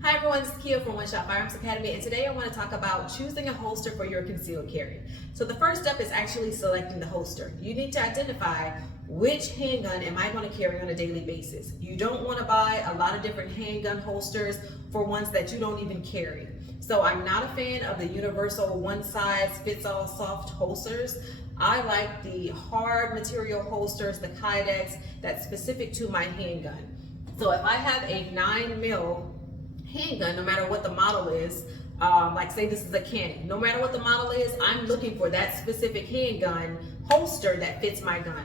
Hi everyone, this is Kia from One Shot Firearms Academy, and today I want to talk about choosing a holster for your concealed carry. So the first step is actually selecting the holster. You need to identify which handgun am I going to carry on a daily basis. You don't want to buy a lot of different handgun holsters for ones that you don't even carry. So I'm not a fan of the universal one-size-fits-all soft holsters. I like the hard material holsters, the Kydex, that's specific to my handgun. So if I have a 9mm handgun, no matter what the model is, like say this is a Canon, no matter what the model is, I'm looking for that specific handgun holster that fits my gun.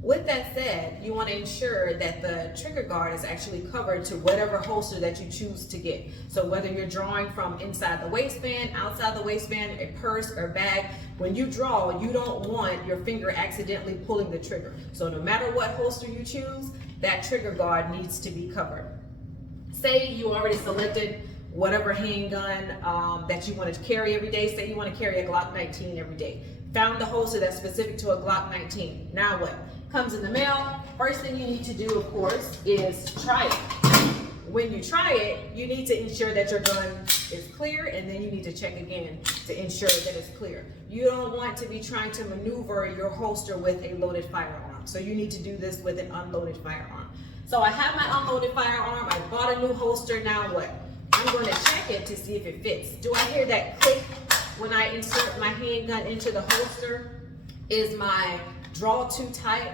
With that said, you want to ensure that the trigger guard is actually covered to whatever holster that you choose to get. So whether you're drawing from inside the waistband, outside the waistband, a purse or bag, when you draw, you don't want your finger accidentally pulling the trigger. So no matter what holster you choose, that trigger guard needs to be covered. Say you already selected whatever handgun that you want to carry every day. Say you want to carry a Glock 19 every day. Found the holster that's specific to a Glock 19. Now what? Comes in the mail. First thing you need to do, of course, is try it. When you try it, you need to ensure that your gun is clear, and then you need to check again to ensure that it's clear. You don't want to be trying to maneuver your holster with a loaded firearm. So you need to do this with an unloaded firearm. So I have my unloaded firearm, I bought a new holster, now what? I'm going to check it to see if it fits. Do I hear that click when I insert my handgun into the holster? Is my draw too tight?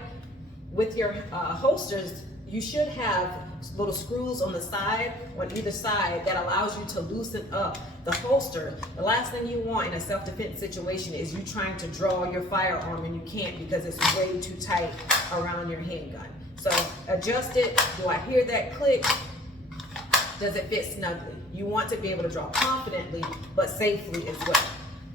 With your holsters, you should have little screws on the side, on either side, that allows you to loosen up the holster. The last thing you want in a self-defense situation is you trying to draw your firearm and you can't because it's way too tight around your handgun. So adjust it. Do I hear that click? Does it fit snugly? You want to be able to draw confidently, but safely as well.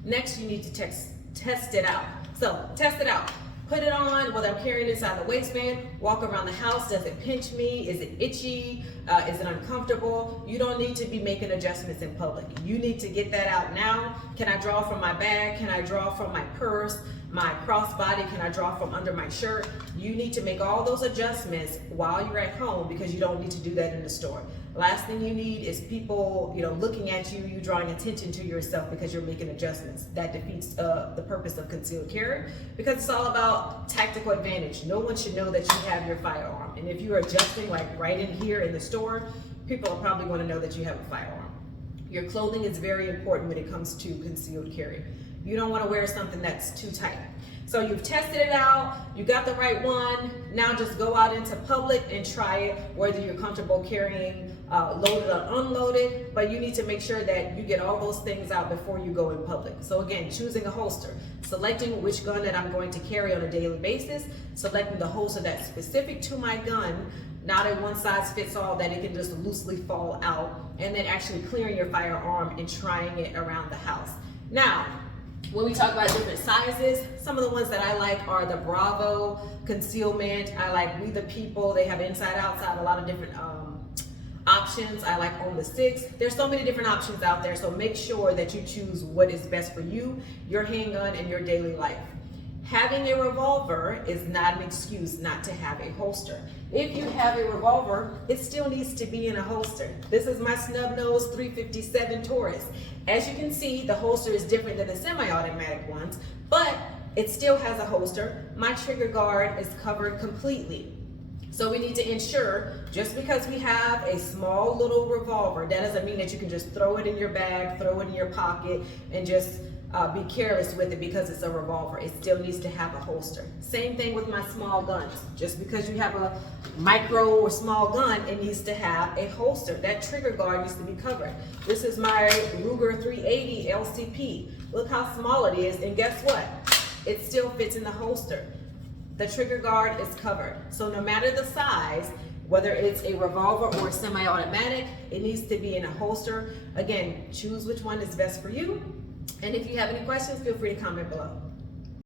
Next, you need to test it out. So test it out. Put it on, whether I'm carrying it inside the waistband, walk around the house. Does it pinch me? Is it itchy? Is it uncomfortable? You don't need to be making adjustments in public. You need to get that out now. Can I draw from my bag? Can I draw from my purse? My crossbody? Can I draw from under my shirt? You need to make all those adjustments while you're at home because you don't need to do that in the store. Last thing you need is people, looking at you, you drawing attention to yourself because you're making adjustments. That defeats the purpose of concealed carry because it's all about tactical advantage. No one should know that you have your firearm. And if you're adjusting like right in here in the store, people are probably going to know that you have a firearm. Your clothing is very important when it comes to concealed carry. You don't want to wear something that's too tight. So you've tested it out, you got the right one, now just go out into public and try it, whether you're comfortable carrying loaded or unloaded, but you need to make sure that you get all those things out before you go in public. So again, choosing a holster, selecting which gun that I'm going to carry on a daily basis, selecting the holster that's specific to my gun, not a one-size-fits-all that it can just loosely fall out, and then actually clearing your firearm and trying it around the house. Now, when we talk about different sizes, some of the ones that I like are the Bravo concealment. I like We the People. They have inside, outside, a lot of different options. I like On the 6. There's so many different options out there, so make sure that you choose what is best for you, your handgun, and your daily life. Having a revolver is not an excuse not to have a holster. If you have a revolver, it still needs to be in a holster. This is my snub-nose 357 Taurus. As you can see, the holster is different than the semi-automatic ones, but it still has a holster. My trigger guard is covered completely. So we need to ensure, just because we have a small little revolver, that doesn't mean that you can just throw it in your bag, throw it in your pocket, and just be careless with it because it's a revolver. It still needs to have a holster. Same thing with my small guns. Just because you have a micro or small gun, it needs to have a holster. That trigger guard needs to be covered. This is my Ruger 380 LCP. Look how small it is, and guess what? It still fits in the holster. The trigger guard is covered. So no matter the size, whether it's a revolver or semi-automatic, it needs to be in a holster. Again, choose which one is best for you. And if you have any questions, feel free to comment below.